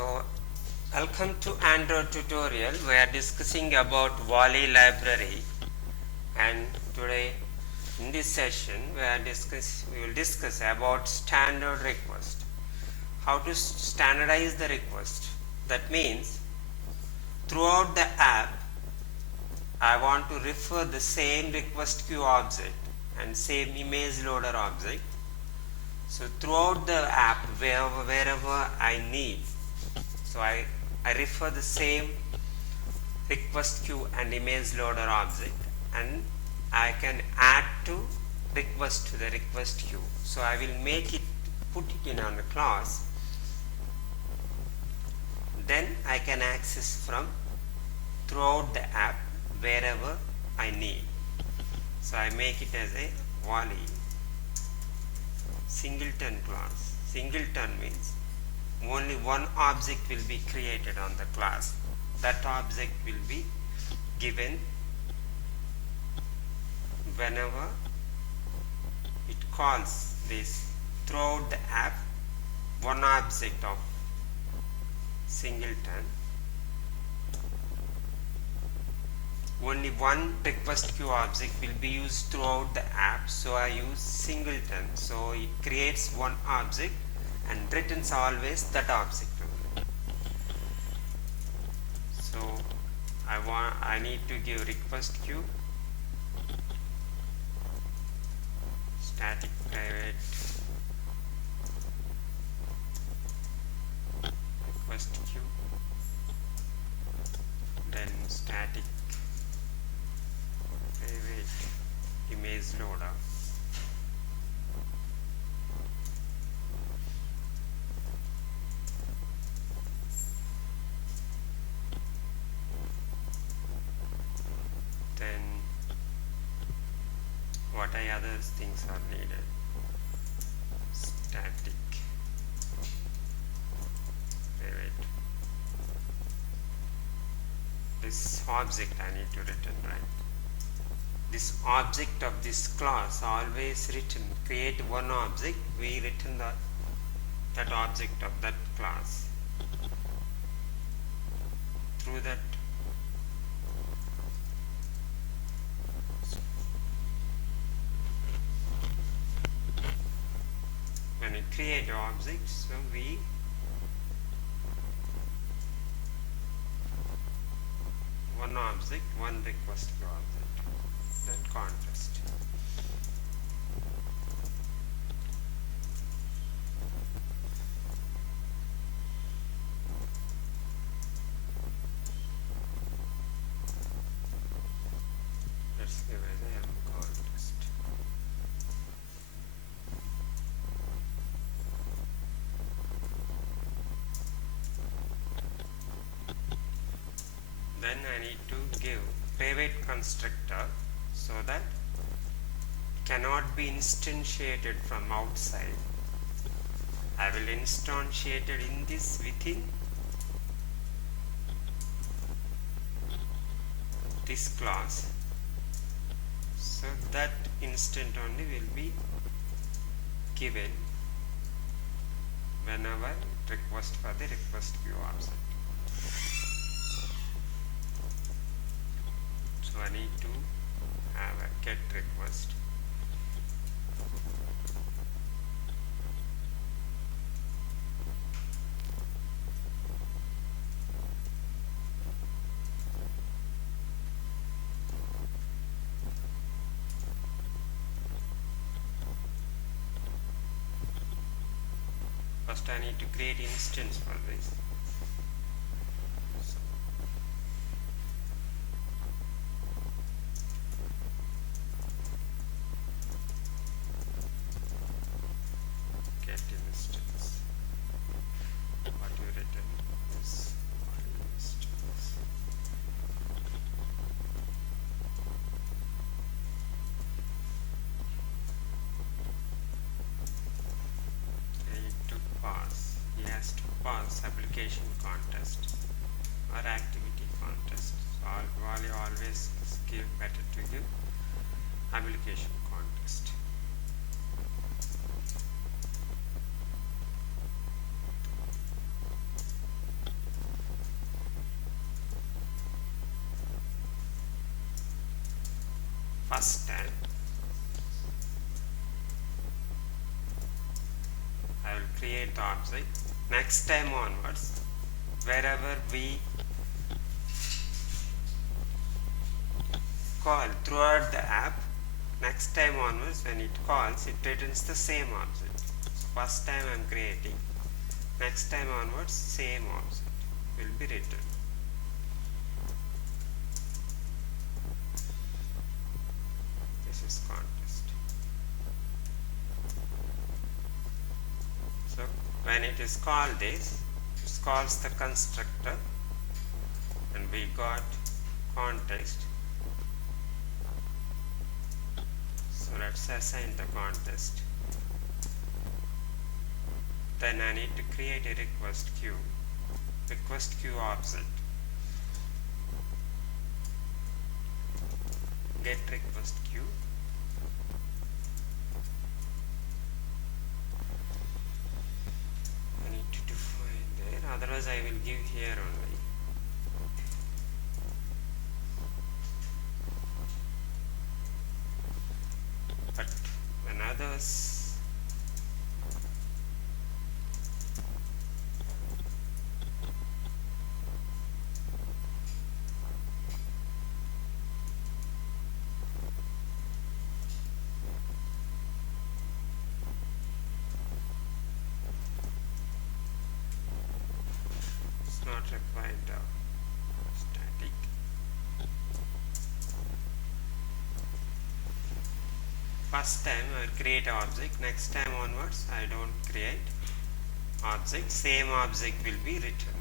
So, welcome to Android tutorial. We are discussing about Volley library, and today in this session we will discuss about standard request. How to standardize the request. That means throughout the app I want to refer the same request queue object and same image loader object. So throughout the app wherever I need, so I refer the same request queue and image loader object, and I can add to request to the request queue. So I will put it in on a class, then I can access from throughout the app wherever I need. So I make it as a Volley singleton class. Singleton means only one object will be created on the class. That object will be given whenever it calls this throughout the app. One object of singleton, only one request queue object will be used throughout the app, so I use singleton. So it creates one object and returns always that object only. So I need to give request queue static private request queue, then static private image loader, then what other things are needed. Static private, this object I need to return, right? This object of this class always return, create one object, we return that object of that class. Through that when we create objects, so we one object, one request queue object, then contest. Let's give it a contest. Then I need to give private constructor so that cannot be instantiated from outside. I will instantiate it in this within this class, so that instant only will be given whenever request for the request queue object. So I need to have a get request. First I need to create instance for this. Get instance. What you written is instance. He has to pass application contest or activity contest. So Volley always give better to give application contest. first time I will create the object. Next time onwards, wherever we call throughout the app, next time onwards when it calls, it returns the same object. So first time I am creating, next time onwards same object will be returned. This is contest. So when it is called this, it calls the constructor and we got context. So let's assign the contest. Then I need to create a request queue object. Get request queue. I need to define there, otherwise I will give here only. But when others not required static. First time I will create an object, next time onwards I don't create object, same object will be returned.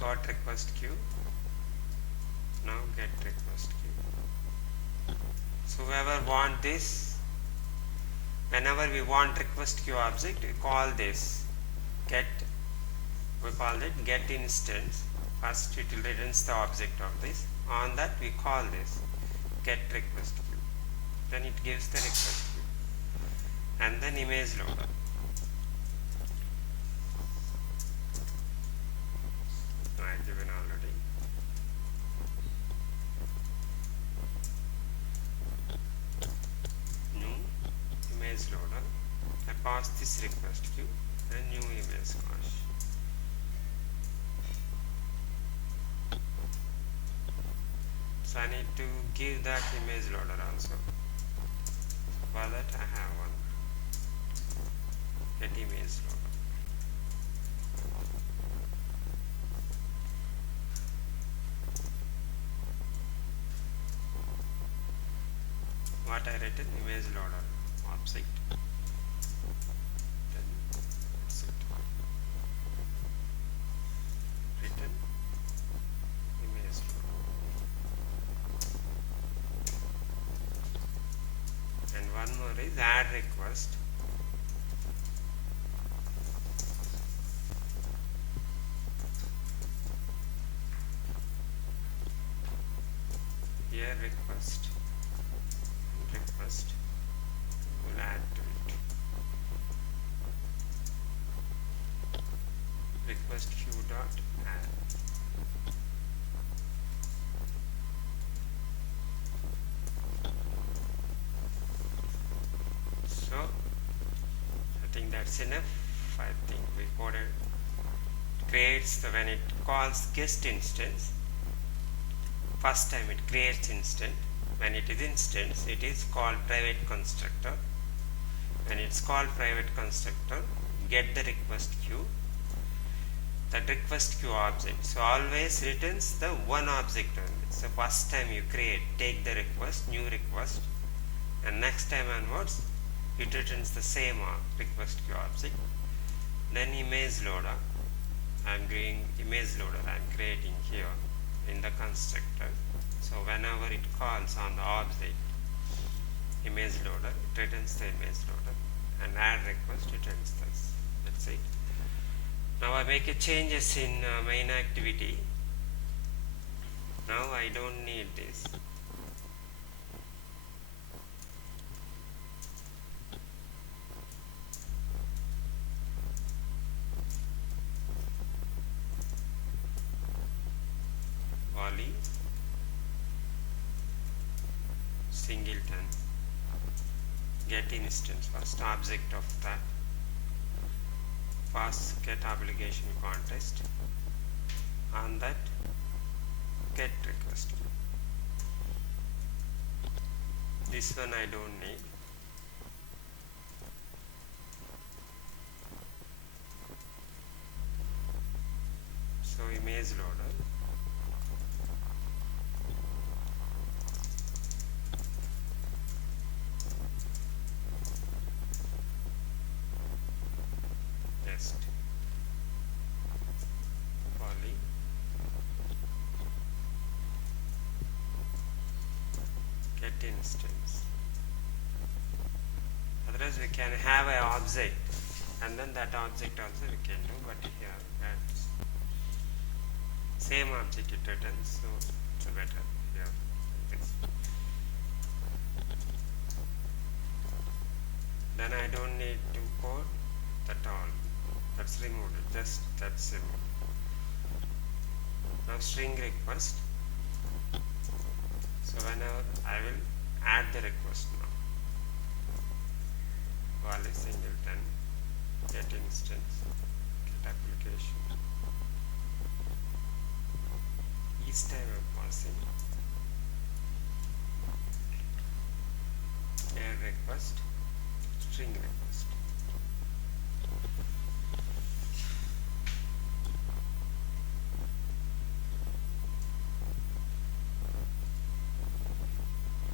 Got request queue. Now get request queue. So whoever want this, whenever we want request queue object, we call this get. We call it get instance. First it will returns the object of this. On that we call this get request queue. Then it gives the request queue. And then image loader. Given already. New image loader. I pass this request queue and new image cache. So I need to give that image loader also. For that I have one. Get image loader. What I written image loader object. Then that's it. Written image loader. And one more is add request. Here request. We'll add to it. Request queue dot add. So I think that's enough. I think we coded. Creates the when it calls guest instance. First time it creates instant. When it is instance, it is called private constructor. When it's called private constructor, get the request queue. That request queue object. So always returns the one object only. So first time you create, take the request, new request, and next time onwards, it returns the same request queue object. Then image loader. I'm doing image loader, I'm creating here in the constructor. So whenever it calls on the object image loader, it returns the image loader, and add request returns this. That's it. Now I make a changes in main activity. Now I don't need this. Volley singleton get instance first object of that, pass get application context, on that get request. This one I don't need. So image loader, just Volley get instance. Otherwise we can have an object and then that object also we can do, but here that's same object it returns, so it's better here. This. Then I don't need to code that all. That's removed. Just that's removed. Now string request. So whenever I will add the request now. Volley singleton get instance get application. Each time I'm passing add request string request.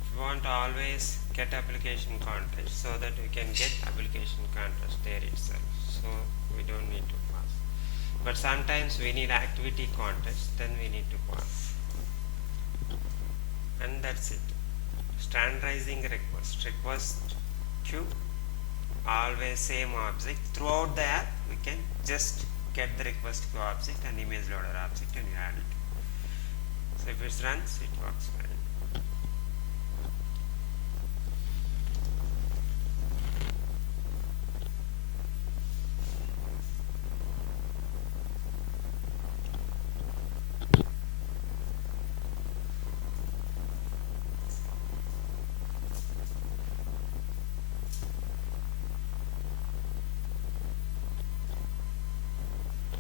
If you want to always get application context so that we can get application context there itself, so we don't need to pass. But sometimes we need activity context, then we need to pass. And that's it. Standardizing request queue, always same object. Throughout the app we can just get the request queue object and image loader object and you add it. So if it runs, it works fine.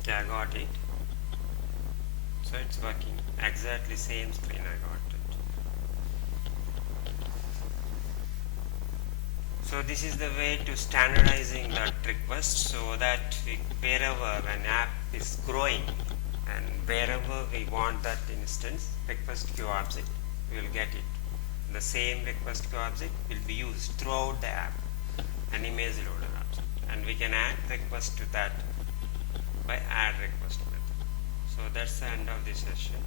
Yeah, I got it. So it's working. Exactly same screen I got it. So this is the way to standardizing that request, so that wherever an app is growing and wherever we want that instance request queue object, we will get it. The same request queue object will be used throughout the app, an image loader object, and we can add request to that by add request method. So that's the end of this session.